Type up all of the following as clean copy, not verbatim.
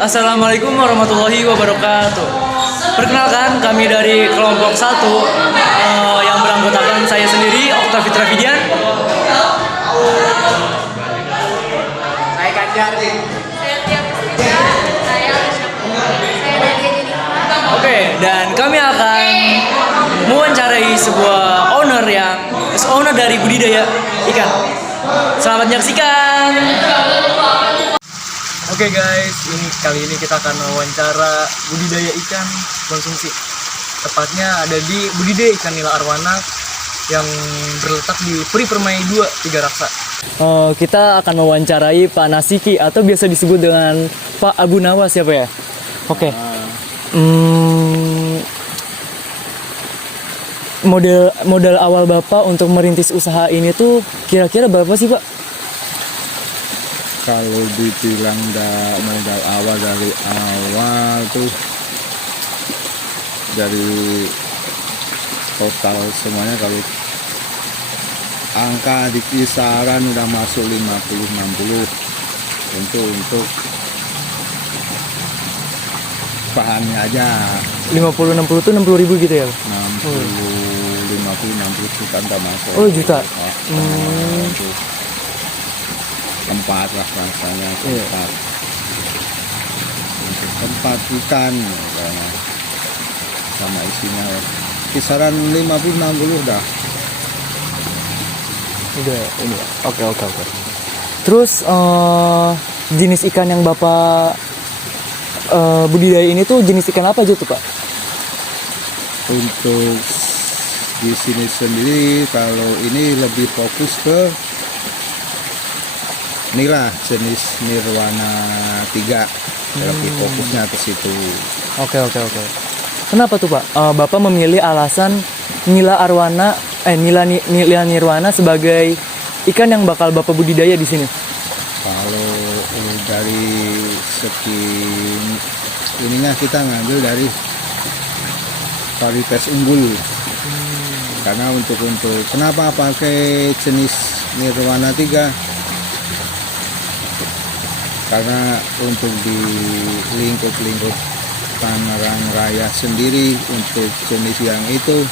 Assalamualaikum warahmatullahi wabarakatuh. Perkenalkan, kami dari kelompok 1 yang beranggotakan saya sendiri, Okta Fitra Fidian. Saya Ganjar. Saya Tia Puspita. Saya Syafira. Saya Nadia Jennifer. Oke, dan kami akan mewawancarai sebuah owner dari budidaya ikan. Selamat menyaksikan. Oke guys, kali ini kita akan mewawancara budidaya ikan konsumsi. Tepatnya ada di budidaya ikan nila arwana yang berletak di Puri Permai 2, Tiga Raksa. Kita akan mewawancarai Pak Nasiki atau biasa disebut dengan Pak Abu Nawas, siapa ya? Oke. Modal awal Bapak untuk merintis usaha ini tuh kira-kira berapa sih, Pak? Kalau dibilang modal awal dari awal tuh dari total semuanya, kalau angka di kisaran udah masuk 50-60 untuk bahannya aja. 50-60 tuh 60 ribu gitu ya? 50-60 juta udah masuk. Oh, juta. Untuk tempat lah rasanya, tempat. Untuk tempat ikan sama isinya kisaran 50-60 udah. Udah ini ya. Oke. Terus jenis ikan yang Bapak budidaya ini tuh jenis ikan apa aja tuh, Pak? Untuk di sini sendiri kalau ini lebih fokus ke nila jenis nirwana 3, lebih fokusnya ke situ. Oke. Kenapa tuh, Pak? Bapak memilih alasan nila nirwana sebagai ikan yang bakal Bapak budidaya di sini? Kalau dari segi ininya kita ngambil dari varietas unggul. Karena untuk kenapa pakai jenis nirwana 3? Karena untuk di lingkup Tangerang Raya sendiri untuk jenis yang itu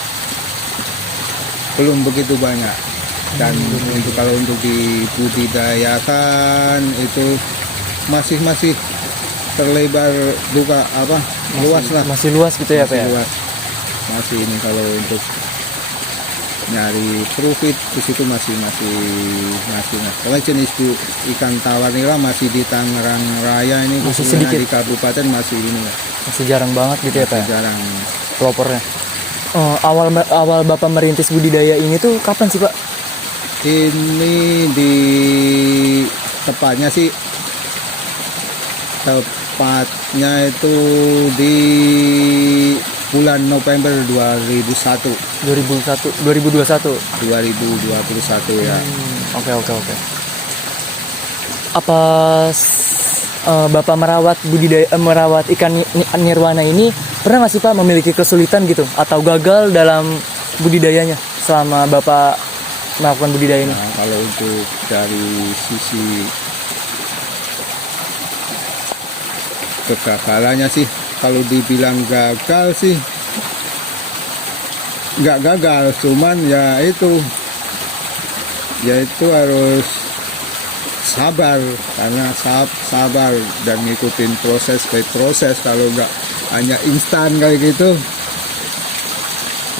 belum begitu banyak, dan kalau untuk dibudidayakan itu masih terlebar juga luas lah, Masih luas gitu ya, Pak? Masih ini kalau untuk nyari profit di situ masih. Kalau jenis ikan tawar nila masih di Tangerang Raya ini masih khususnya sedikit di kabupaten masih ini ya. Masih jarang banget gitu ya, Pak? Jarang. Pelopornya. Awal Bapak merintis budidaya ini tuh kapan sih, Pak? Ini tepatnya itu di bulan November 2021 ya. Oke. Apa Bapak merawat ikan nirwana ini pernah nggak sih, Pak, memiliki kesulitan gitu atau gagal dalam budidayanya selama Bapak melakukan budidaya ini? Nah, kalau untuk dari sisi kegagalannya sih, kalau dibilang gagal sih nggak gagal, cuman yaitu harus sabar, karena sabar dan ngikutin proses by proses. Kalau nggak hanya instan kayak gitu,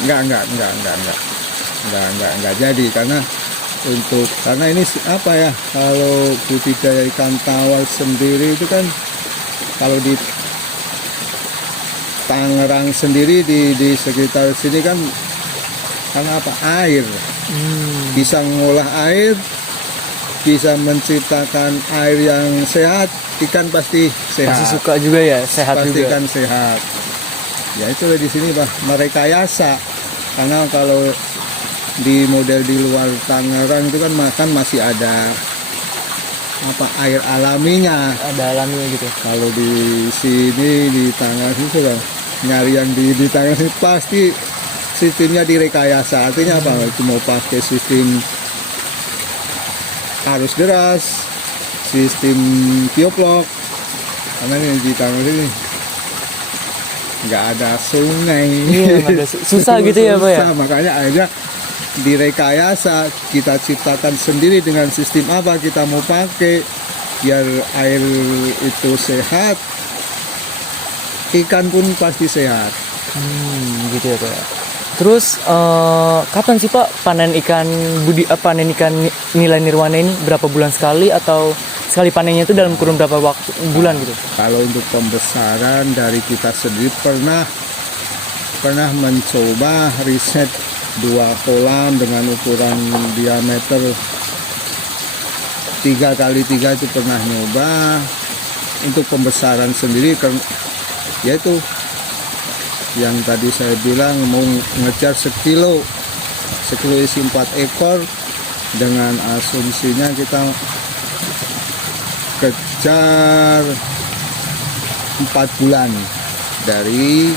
nggak jadi. Karena ini apa ya, kalau budidaya ikan tawar sendiri itu kan, kalau di Tangerang sendiri di sekitar sini kan apa, air, bisa ngolah air, bisa menciptakan air yang sehat, ikan pasti sehat. Pasti suka juga ya, sehat pasti juga. Ikan sehat. Ya itu di sini merekayasa, karena kalau di model di luar Tangerang itu kan makan masih ada air alaminya. Ada alaminya gitu. Kalau di sini di Tangerang itu kan nyari yang di Tangerang ini pasti sistemnya direkayasa. Artinya apa? Itu mau pakai sistem arus deras, sistem bioblok, karena ini di Tanggung ini nggak ada sungai. Iya, nggak ada susah gitu ya Pak ya. Susah, makanya akhirnya direkayasa, kita ciptakan sendiri dengan sistem apa kita mau pakai biar air itu sehat, ikan pun pasti sehat. Gitu ya Pak ya. Terus kapan sih Pak panen ikan nila nirwana ini, berapa bulan sekali atau sekali panennya itu dalam kurun berapa bulan gitu? Kalau untuk pembesaran dari kita sendiri pernah mencoba riset 2 kolam dengan ukuran diameter 3x3 itu pernah nyoba untuk pembesaran sendiri, yaitu yang tadi saya bilang mau ngejar sekilo isi 4 ekor dengan asumsinya kita kejar 4 bulan dari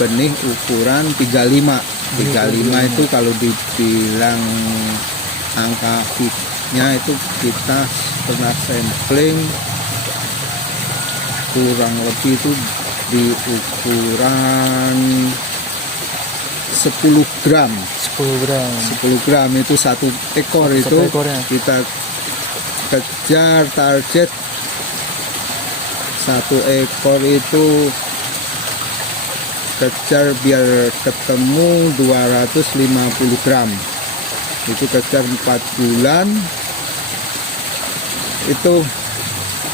benih ukuran 35 itu kalau dibilang angka fitnya itu kita pernah sampling kurang lebih itu di ukuran 10 gram 10 gram itu 1 ekor itu ekornya. kita kejar target 1 ekor itu kejar biar ketemu 250 gram itu kejar 4 bulan itu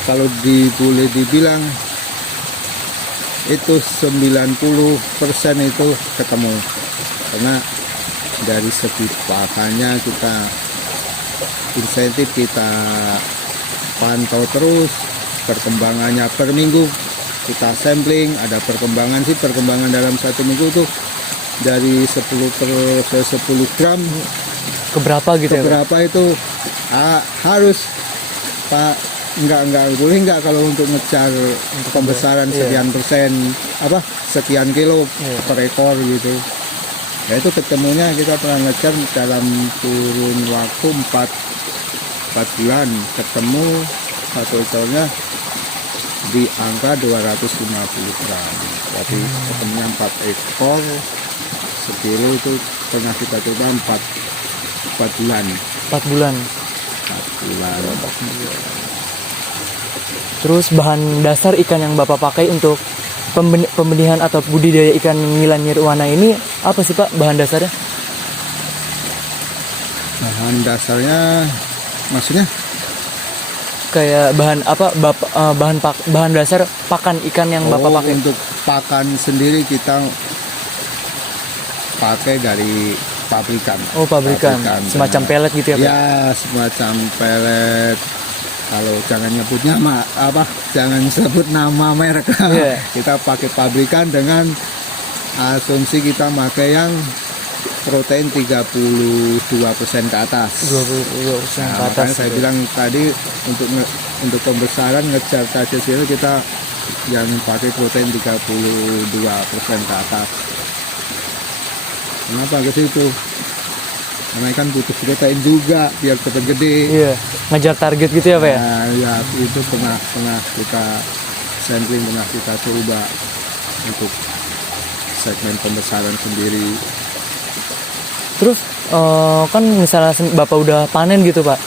kalau boleh dibilang itu 90% itu ketemu karena dari segi pakannya kita insentif kita pantau terus perkembangannya per minggu kita sampling ada perkembangan dalam 1 minggu tuh dari 10 gram ke berapa gitu ya Pak? Berapa itu harus Pak enggak boleh enggak kalau untuk ngejar pembesaran sekian persen sekian kilo per ekor gitu ya itu ketemunya kita pernah ngejar dalam kurun waktu 4 bulan ketemu 1 ekornya di angka 250 gram berarti ketemunya 4 ekor sekilo itu pernah kita coba 4 bulan. Terus bahan dasar ikan yang Bapak pakai untuk pembenihan atau budidaya ikan nila nirwana ini apa sih Pak bahan dasarnya? Bahan dasarnya maksudnya? Kayak bahan apa bahan dasar pakan ikan yang Bapak pakai? Untuk pakan sendiri kita pakai dari pabrikan. Pabrikan. Semacam pelet gitu ya Pak? Ya, semacam pelet. Kalau jangan nyebutnya jangan sebut nama merek. Yeah. Kita pakai pabrikan dengan asumsi kita pakai yang protein 32% ke atas. 22% ke atas. Saya bilang tadi untuk pembesaran ngejar target itu kita yang pakai protein 32% ke atas. Kenapa ke situ? Karena ikan butuh protein juga biar cepat gede. Iya, ngejar target gitu ya Pak ya? Nah, ya itu pernah kita sampling, pernah kita coba untuk segmen pembesaran sendiri. Terus kan misalnya Bapak udah panen gitu Pak,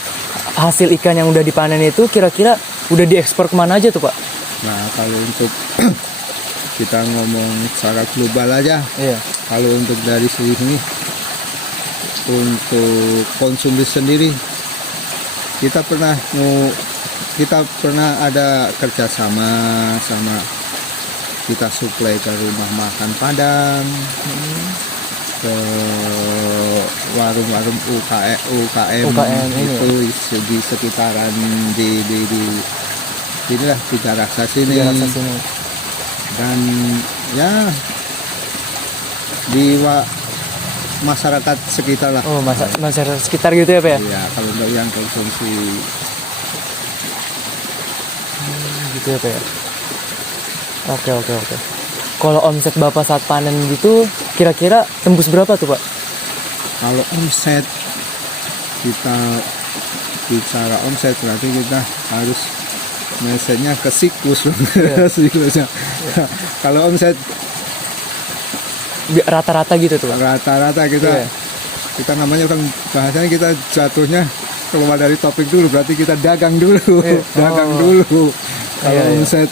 hasil ikan yang udah dipanen itu kira-kira udah diekspor kemana aja tuh Pak? Nah kalau untuk kita ngomong secara global aja, Iya. Kalau untuk dari sini untuk konsumsi sendiri kita pernah ada kerjasama sama kita suplai ke rumah makan Padang, ke warung-warung UKM itu di sekitaran di inilah Tiga Raksa sini. Dan ya di masyarakat sekitar lah. Masyarakat sekitar gitu ya Pak ya? Iya, kalau untuk yang konsumsi gitu ya Pak ya? Oke. Kalau omset Bapak saat panen gitu kira-kira tembus berapa tuh Pak? Kalau omset kita bicara omset berarti kita harus melesetnya ke siklus. Siklusnya. Kalau omset Rata-rata gitu tuh, Pak? rata-rata kita Iya. kita namanya kan bahasanya kita jatuhnya keluar dari topik dulu, berarti kita dagang dulu. Iya. Dagang Oh. dulu. Kalau Iya, iya. omset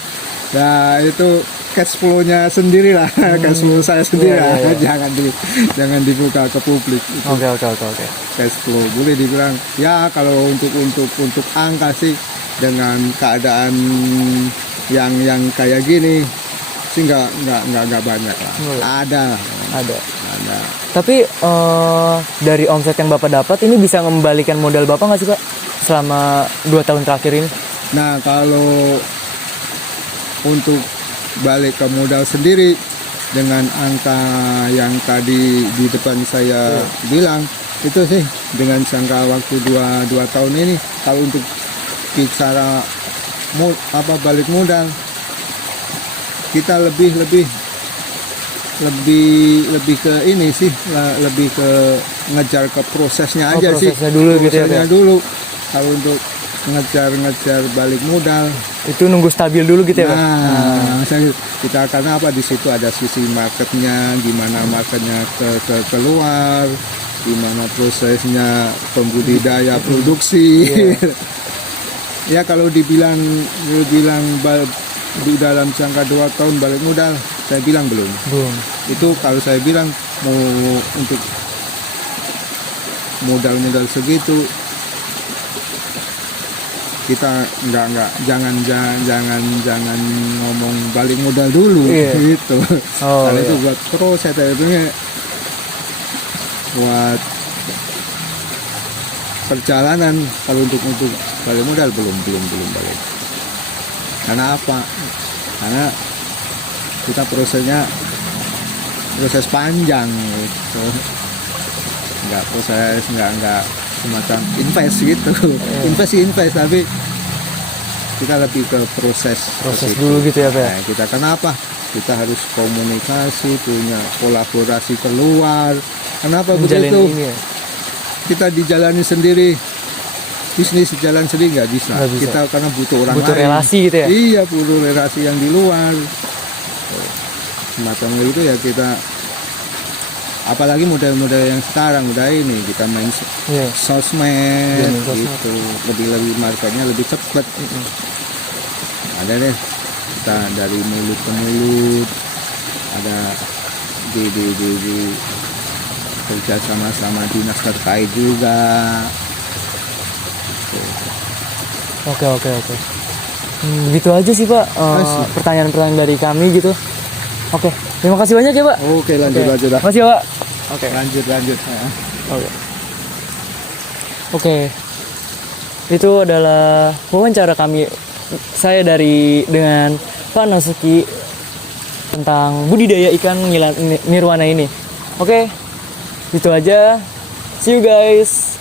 ya itu cash flow-nya sendiri lah. Cash flow saya sendiri Iya, lah. iya, iya. Jangan dibuka ke publik. Itu Oke. cash flow boleh dibilang ya, kalau untuk angka sih dengan keadaan yang kayak gini sih nggak banyak lah. Ada. Ada. Tapi dari omset yang Bapak dapat ini bisa mengembalikan modal Bapak nggak sih, Pak? Selama 2 tahun terakhir ini? Nah, kalau untuk balik ke modal sendiri dengan angka yang tadi di depan saya bilang, itu sih dengan jangka waktu 2 tahun ini, kalau untuk bicara balik modal, kita lebih ke ini sih, lebih ke ngejar ke prosesnya aja sih. Prosesnya dulu gitu ya, Prosesnya Pak? dulu. Kalau untuk ngejar balik modal, Itu nunggu stabil dulu gitu ya, Pak? nah, kita karena apa, di situ ada sisi marketnya, gimana marketnya keluar, gimana prosesnya pembudidaya produksi. Ya kalau dibilang di dalam jangka 2 tahun balik modal, saya bilang belum. Itu kalau saya bilang mau untuk modal segitu, kita jangan ngomong balik modal dulu. Iya. Gitu. Oh, Karena iya. itu buat proses, saya bilang buat perjalanan. Kalau untuk balik modal belum balik. Karena apa? Karena kita proses panjang gitu. Nggak semacam invest gitu. Invest, tapi kita lebih ke proses Proses gitu. dulu gitu ya, Pak? Nah, kita kenapa? Kita harus komunikasi, punya kolaborasi keluar. Kenapa Menjalin begitu? ini ya? Kita dijalani sendiri, bisnis jalan sendiri nggak bisa. Nggak bisa. Kita karena butuh orang Butuh lain. relasi gitu ya? Iya, butuh relasi yang di luar. Semacam itu ya kita. Apalagi model-model yang sekarang udah ini, kita main Iya. sosmed, Iya, main sosmed. gitu, lebih marketnya lebih cepet. Ada deh, kita dari mulut ke mulut, ada di kerja sama dinas terkait juga. Oke. Begitu aja sih, Pak. Masih. Pertanyaan-pertanyaan dari kami gitu. Oke, terima kasih banyak ya, Pak. Oke, lanjut dah. Terima kasih ya, Pak. Oke. Lanjut. Oke. Itu adalah wawancara saya dengan Pak Nasuki tentang budidaya ikan nirwana ini. Oke. Itu aja. See you guys.